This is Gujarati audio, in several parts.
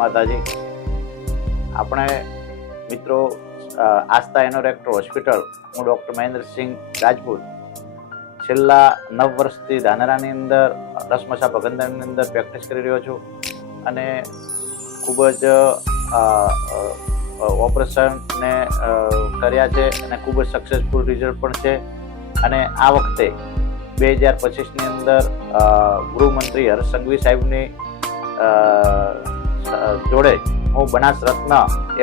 માતાજી। આપણે મિત્રો આસ્થા એનોરેક્ટર હોસ્પિટલ, હું ડૉક્ટર મહેન્દ્રસિંહ રાજપૂત છેલ્લા 9 વર્ષથી ધાનેરાની અંદર રસમસા ભગંદરની અંદર પ્રેક્ટિસ કરી રહ્યો છું અને ખૂબ જ ઓપરેશનને કર્યા છે અને ખૂબ જ સક્સેસફુલ રિઝલ્ટ પણ છે। અને આ વખતે 2025ની અંદર ગૃહમંત્રી હર્ષ સંઘવી સાહેબની જોડે હું બનાસ રત્ન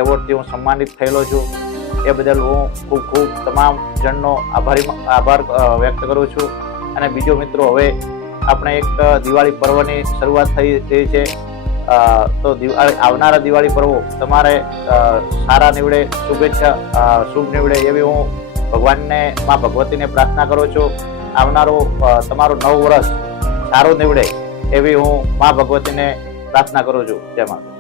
એવોર્ડથી હું સન્માનિત થયેલો છું। એ બદલ હું ખૂબ તમામ જણનો આભાર વ્યક્ત કરું છું। અને બીજો મિત્રો, હવે આપણે એક દિવાળી પર્વની શરૂઆત થઈ રહી છે, તો આવનારા દિવાળી પર્વો તમારે સારા નીવડે, શુભ નીવડે એવી હું ભગવાનને, માં ભગવતીને પ્રાર્થના કરું છું। આવનારો તમારું 9 વર્ષ સારું નીવડે એવી હું માં ભગવતીને પ્રાર્થના કરું છું। જય માતા।